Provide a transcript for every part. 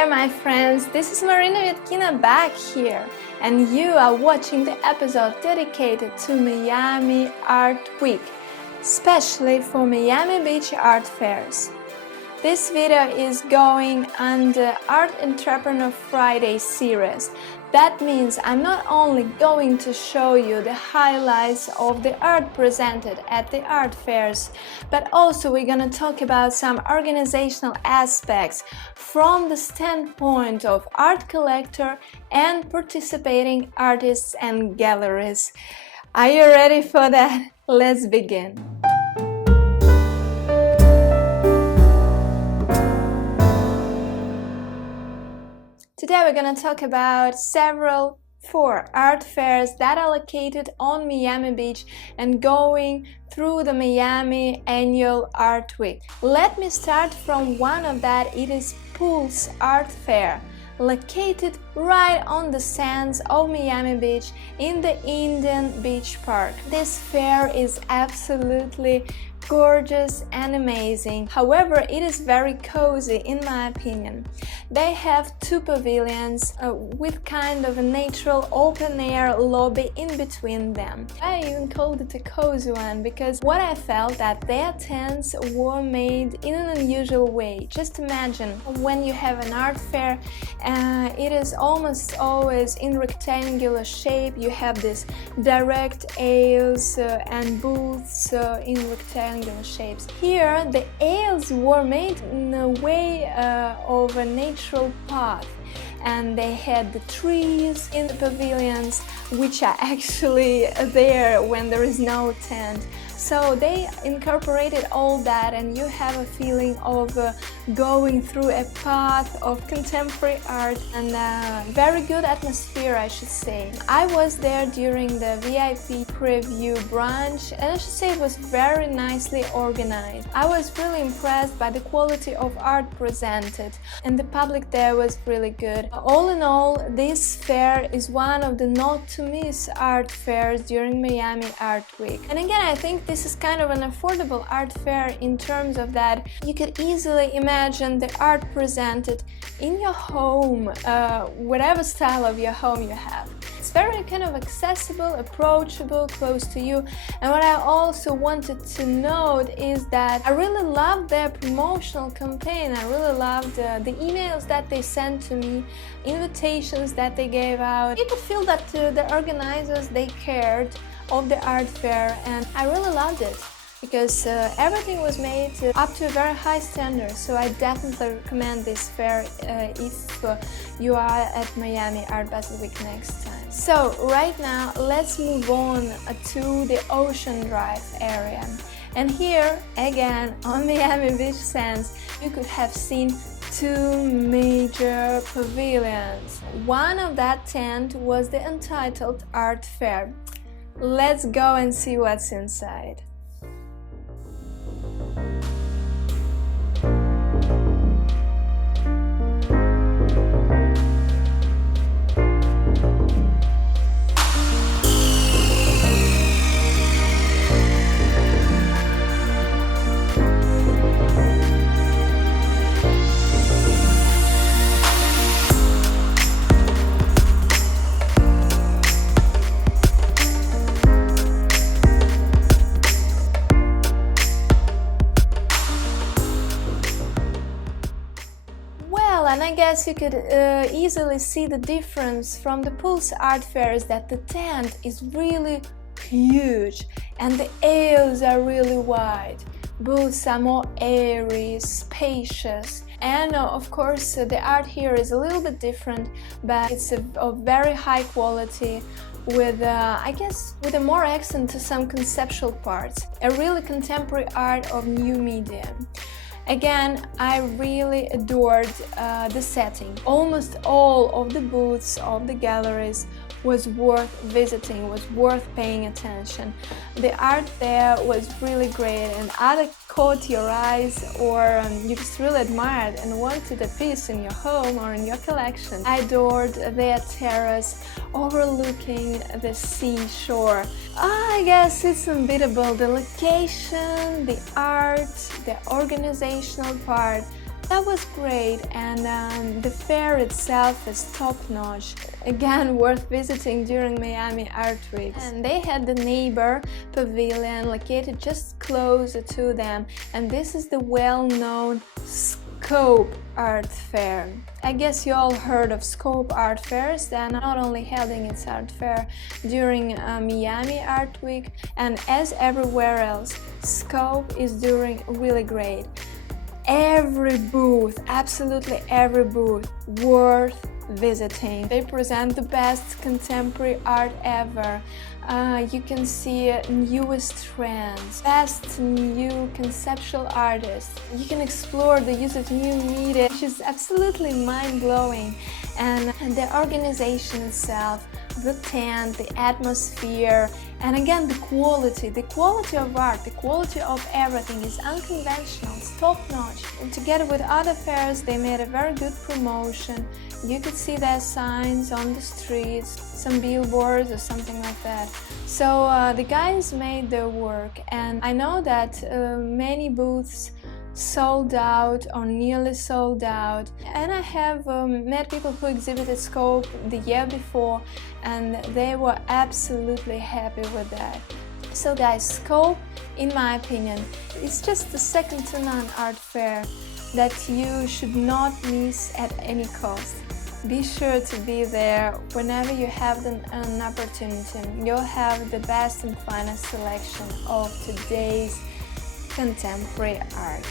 there, my friends, this is Marina Viatkina back here, and you are watching the episode dedicated to Miami Art Week, especially for Miami Beach art fairs. This video is going under Art Entrepreneur Friday series. That means I'm not only going to show you the highlights of the art presented at the art fairs, but also we're gonna talk about some organizational aspects from the standpoint of art collector and participating artists and galleries. Are you ready for that? Let's begin. Today we're going to talk about four art fairs that are located on Miami Beach and going through the Miami Annual Art Week. Let me start from one of that. It is Pulse Art Fair, located right on the sands of Miami Beach in the Indian Beach Park. This fair is absolutely gorgeous and amazing. However, it is very cozy in my opinion. They have two pavilions with kind of a natural open-air lobby in between them. I even called it a cozy one because what I felt that their tents were made in an unusual way. Just imagine when you have an art fair, it is almost always in rectangular shape. You have this direct aisles and booths in rectangular shapes. Here the aisles were made in a way of a natural path, and they had the trees in the pavilions, which are actually there when there is no tent. So they incorporated all that, and you have a feeling of going through a path of contemporary art and very good atmosphere, I should say. I was there during the VIP preview brunch, and I should say it was very nicely organized. I was really impressed by the quality of art presented, and the public there was really good. All in all, this fair is one of the not to miss art fairs during Miami Art Week. And again, I think this is kind of an affordable art fair in terms of that you could easily imagine the art presented in your home, whatever style of your home you have. It's very kind of accessible, approachable, close to you. And what I also wanted to note is that I really loved their promotional campaign. I really loved the emails that they sent to me, invitations that they gave out. You could feel that the organizers, they cared of the art fair, and I really loved it because everything was made up to a very high standard. So I definitely recommend this fair if you are at Miami Art Basel Week next time. So right now let's move on to the Ocean Drive area, and here again on Miami Beach sands you could have seen two major pavilions. One of that tent was the Untitled Art Fair. Let's go and see what's inside. And I guess you could easily see the difference from the Pulse Art Fair is that the tent is really huge and the aisles are really wide. Booths are more airy, spacious, and of course the art here is a little bit different, but it's of very high quality with I guess with a more accent to some conceptual parts. A really contemporary art of new media. Again, I really adored the setting. Almost all of the booths of the galleries was worth visiting, was worth paying attention. The art there was really great and either caught your eyes or you just really admired and wanted a piece in your home or in your collection. I adored their terrace overlooking the seashore. I guess it's unbeatable. The location, the art, the organizational part, That was great, and the fair itself is top-notch. Again, worth visiting during Miami Art Week. And they had the neighbor pavilion located just closer to them, and this is the well-known Scope Art Fair. I guess you all heard of Scope Art Fairs. They're not only holding its art fair during Miami Art Week, and as everywhere else, Scope is doing really great. Every booth, absolutely every booth, worth visiting. They present the best contemporary art ever. You can see newest trends, best new conceptual artists. You can explore the use of new media, which is absolutely mind-blowing. And the organization itself, the tent, the atmosphere, and again the quality of art, the quality of everything is unconventional, it's top-notch. And together with other fairs, they made a very good promotion. You could see their signs on the streets, some billboards or something like that. So the guys made their work, and I know that many booths sold out or nearly sold out, and I have met people who exhibited Scope the year before, and they were absolutely happy with that. So guys, Scope, in my opinion, is just the second to none art fair that you should not miss at any cost. Be sure to be there whenever you have an opportunity. You'll have the best and finest selection of today's contemporary art.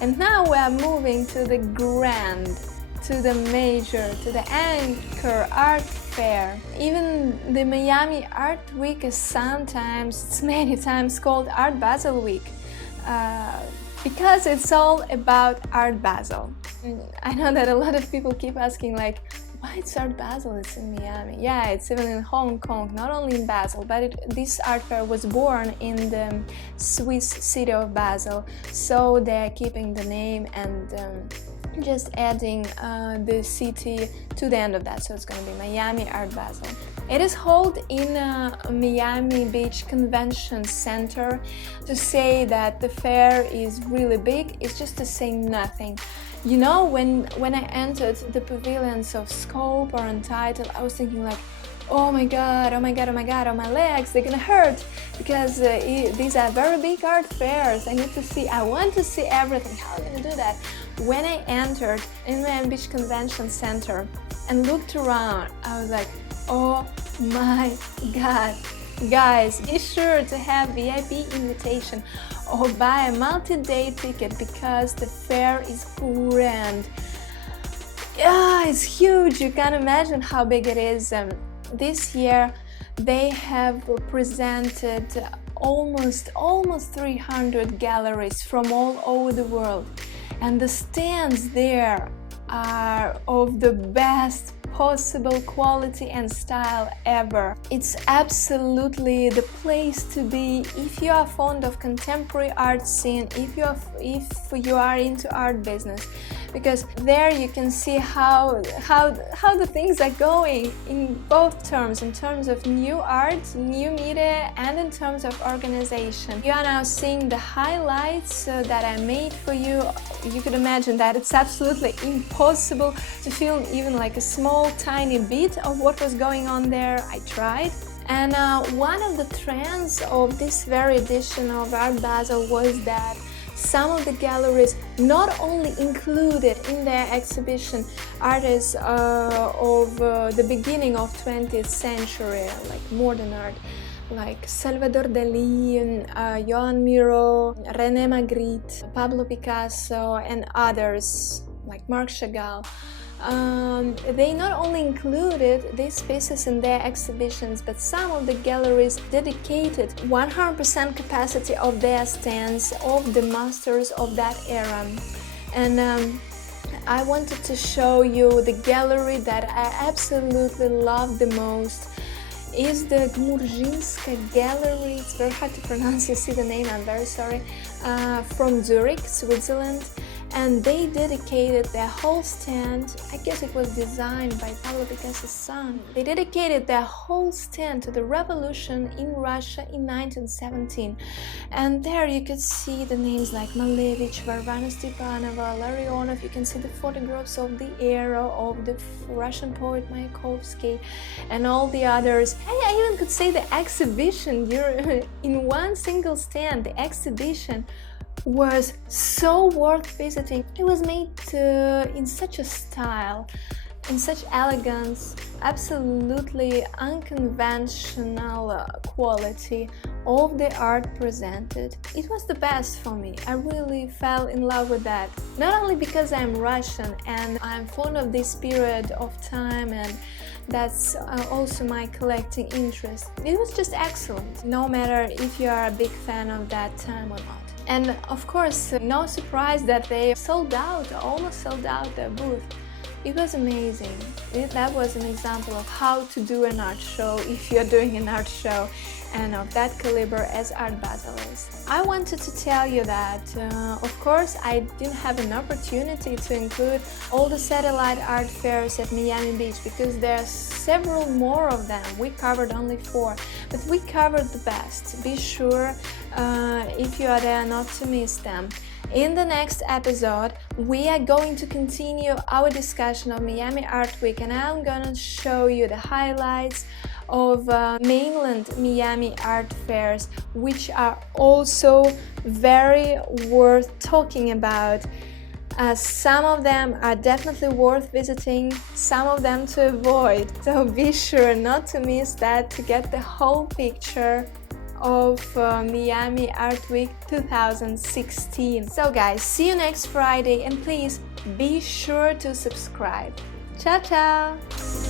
And now we are moving to the grand, to the major, to the anchor art fair. Even the Miami Art Week is sometimes, it's many times called Art Basel Week, because it's all about Art Basel. I know that a lot of people keep asking like, why it's Art Basel, it's in Miami. Yeah, it's even in Hong Kong, not only in Basel, but this art fair was born in the Swiss city of Basel, so they're keeping the name and just adding the city to the end of that, so it's going to be Miami Art Basel. It is held in Miami Beach Convention Center. To say that the fair is really big is just to say nothing. You know, when I entered the pavilions of Scope or Untitled, I was thinking like, oh my god, oh my god, oh my god, oh my legs, they're gonna hurt, because these are very big art fairs. I want to see everything. How am I gonna do that? When I entered in Miami Beach Convention Center and looked around, I was like, oh my god. Guys, be sure to have VIP invitation or buy a multi-day ticket, because the fair is grand. Yeah, it's huge. You can't imagine how big it is. This year they have presented almost 300 galleries from all over the world, and the stands there are of the best possible quality and style ever. It's absolutely the place to be if you are fond of contemporary art scene, if you are into art business, because there you can see how the things are going in both terms, in terms of new art, new media, and in terms of organization. You are now seeing the highlights that I made for you. You could imagine that it's absolutely impossible to film even like a small tiny bit of what was going on there. I tried. And one of the trends of this very edition of Art Basel was that some of the galleries not only included in their exhibition artists of the beginning of 20th century, like modern art, like Salvador Dalí, Joan Miró, René Magritte, Pablo Picasso, and others like Marc Chagall. They not only included these pieces in their exhibitions, but some of the galleries dedicated 100% capacity of their stands of the masters of that era. And I wanted to show you the gallery that I absolutely love the most. Is the Gmurzinska Gallery. It's very hard to pronounce, you see the name, I'm very sorry, from Zurich, Switzerland. and they dedicated their whole stand, I guess it was designed by Pablo Picasso's son, they dedicated their whole stand to the revolution in Russia in 1917. And there you could see the names like Malevich, Varvara Stepanova, Larionov. You can see the photographs of the era of the Russian poet Mayakovsky and all the others. I even could say the exhibition, you're in one single stand. The exhibition was so worth visiting. It was made in such a style, in such elegance, absolutely unconventional quality of the art presented. It was the best for me. I really fell in love with that. Not only because I'm Russian and I'm fond of this period of time, and that's also my collecting interest. It was just excellent, no matter if you are a big fan of that time or not. And of course, no surprise that they sold out, almost sold out their booth. It was amazing. That was an example of how to do an art show if you're doing an art show, and of that caliber as Art Basel is. I wanted to tell you that, of course, I didn't have an opportunity to include all the satellite art fairs at Miami Beach because there are several more of them. We covered only 4, but we covered the best. Be sure, if you are there, not to miss them. In the next episode, we are going to continue our discussion of Miami Art Week, and I'm gonna show you the highlights of mainland Miami art fairs, which are also very worth talking about. Some of them are definitely worth visiting, some of them to avoid. So be sure not to miss that to get the whole picture of Miami Art Week 2016. So guys, see you next Friday, and please be sure to subscribe. Ciao ciao!